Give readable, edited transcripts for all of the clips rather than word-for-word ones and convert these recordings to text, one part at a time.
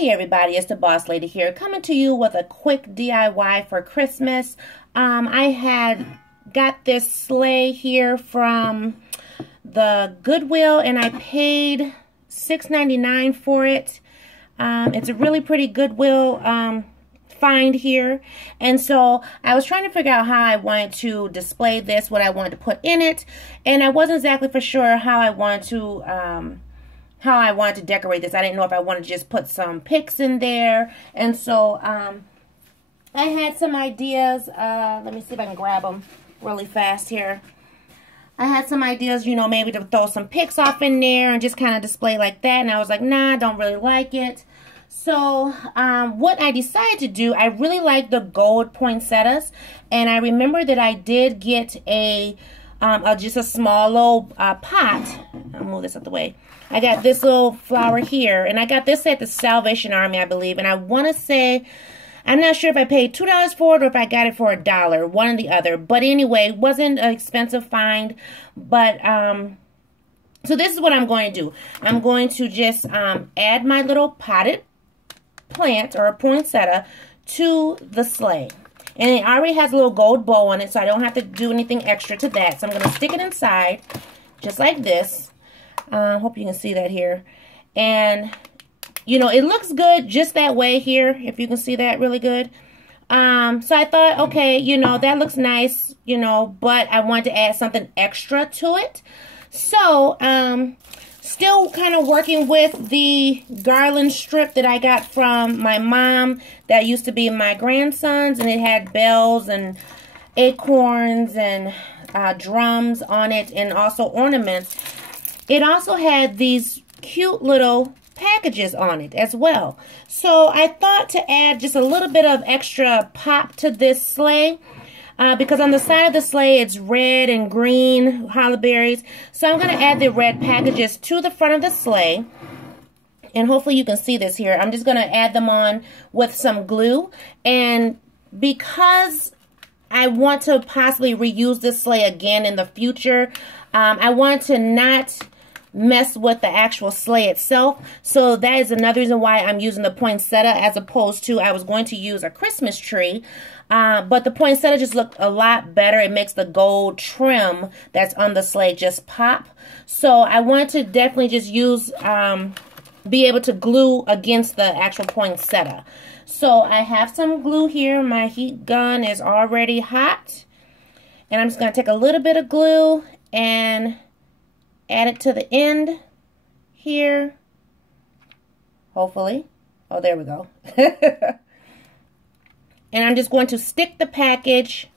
Hey everybody, it's the Boss Lady here, coming to you with a quick DIY for Christmas. I had got this sleigh here from the Goodwill and I paid $6.99 for it. It's a really pretty Goodwill find here, and so I was trying to figure out how I wanted to display this, what I wanted to put in it, and I wasn't exactly for sure how I wanted to decorate this. I didn't know if I wanted to just put some pics in there. And so I had some ideas. Let me see if I can grab them really fast here. I had some ideas, you know, maybe to throw some pics off in there and just kind of display like that. And I was like, nah, I don't really like it. So what I decided to do, I really like the gold poinsettias. And I remember that I did get just a small little pot. I'll move this out the way. I got this little flower here, and I got this at the Salvation Army, I believe, and I want to say, I'm not sure if I paid $2 for it or if I got it for $1, one or the other, but anyway, it wasn't an expensive find, but, so this is what I'm going to do. I'm going to just add my little potted plant, or a poinsettia, to the sleigh. And it already has a little gold bow on it, so I don't have to do anything extra to that. So I'm going to stick it inside, just like this. Hope you can see that here. And, you know, it looks good just that way here, if you can see that really good. So I thought, okay, you know, that looks nice, you know, but I wanted to add something extra to it. So, still kind of working with the garland strip that I got from my mom that used to be my grandson's, and it had bells and acorns and drums on it, and also ornaments. It also had these cute little packages on it as well. So I thought to add just a little bit of extra pop to this sleigh. Because on the side of the sleigh it's red and green holly berries. So I'm going to add the red packages to the front of the sleigh. And hopefully you can see this here. I'm just going to add them on with some glue. And because I want to possibly reuse this sleigh again in the future, I want to not mess with the actual sleigh itself. So that is another reason why I'm using the poinsettia, as opposed to, I was going to use a Christmas tree. But the poinsettia just looked a lot better. It makes the gold trim that's on the sleigh just pop. So I want to definitely just use, be able to glue against the actual poinsettia. So I have some glue here. My heat gun is already hot. And I'm just going to take a little bit of glue and add it to the end here. Hopefully. Oh, there we go. And I'm just going to stick the package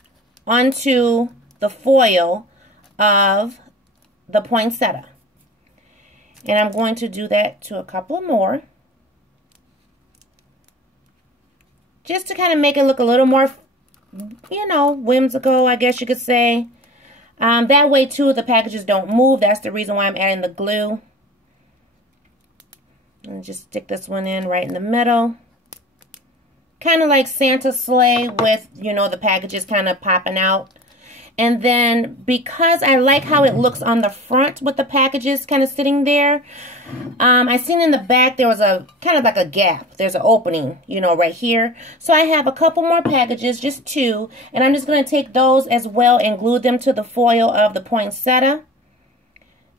onto the foil of the poinsettia. And I'm going to do that to a couple more, just to kind of make it look a little more, you know, whimsical, I guess you could say. That way, too, the packages don't move. That's the reason why I'm adding the glue. And just stick this one in right in the middle. Kind of like Santa's sleigh with, you know, the packages kind of popping out. And then, because I like how it looks on the front with the packages kind of sitting there, I seen in the back there was a kind of like a gap. There's an opening, you know, right here. So I have a couple more packages, just 2, and I'm just going to take those as well and glue them to the foil of the poinsettia,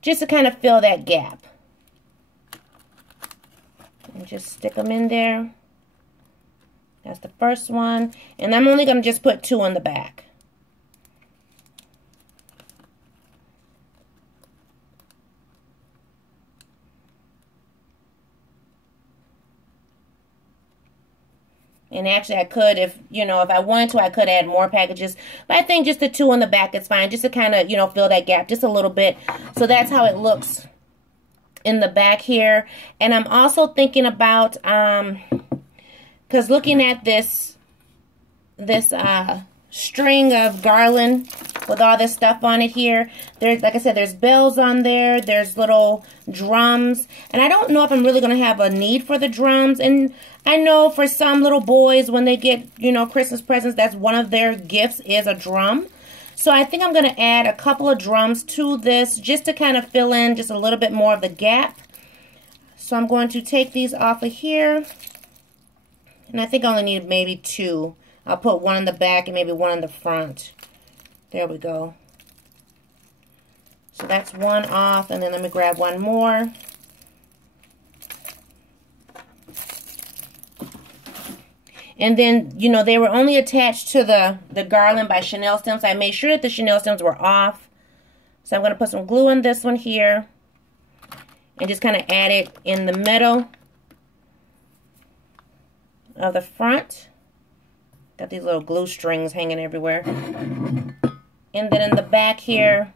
just to kind of fill that gap. And just stick them in there. That's the first one, and I'm only going to just put 2 on the back. And actually, I could, if, you know, if I wanted to, I could add more packages. But I think just the 2 on the back is fine, just to kind of, you know, fill that gap just a little bit. So that's how it looks in the back here. And I'm also thinking about, because looking at this string of garland with all this stuff on it here, there's, like I said, there's bells on there, there's little drums, and I don't know if I'm really going to have a need for the drums. And I know for some little boys, when they get, you know, Christmas presents, that's one of their gifts is a drum. So I think I'm going to add a couple of drums to this, just to kind of fill in just a little bit more of the gap. So I'm going to take these off of here. And I think I only need maybe 2. I'll put one in the back and maybe one in the front. There we go. So that's one off, and then let me grab one more. And then, you know, they were only attached to the garland by Chanel stems. I made sure that the Chanel stems were off. So I'm going to put some glue on this one here. And just kind of add it in the middle of the front. Got these little glue strings hanging everywhere. And then in the back here,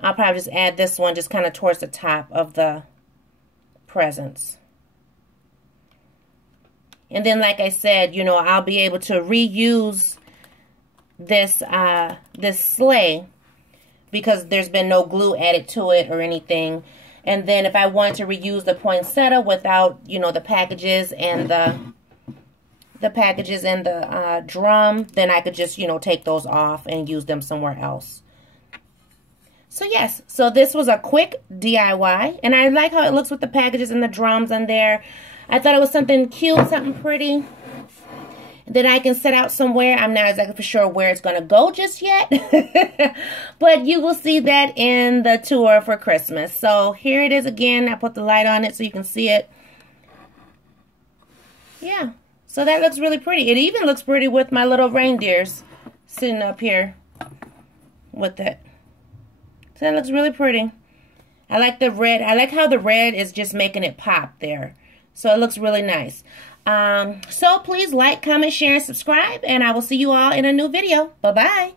I'll probably just add this one just kind of towards the top of the presents. And then, like I said, you know, I'll be able to reuse this this sleigh because there's been no glue added to it or anything. And then if I want to reuse the poinsettia without, you know, the packages and the drum, then I could just, you know, take those off and use them somewhere else. So yes, so this was a quick DIY, and I like how it looks with the packages and the drums in there. I thought it was something cute, something pretty that I can set out somewhere. I'm not exactly for sure where it's going to go just yet, but you will see that in the tour for Christmas. So here it is again. I put the light on it so you can see it. Yeah, so that looks really pretty. It even looks pretty with my little reindeers sitting up here with it. So that looks really pretty. I like the red. I like how the red is just making it pop there. So it looks really nice. So please like, comment, share, and subscribe. And I will see you all in a new video. Bye-bye.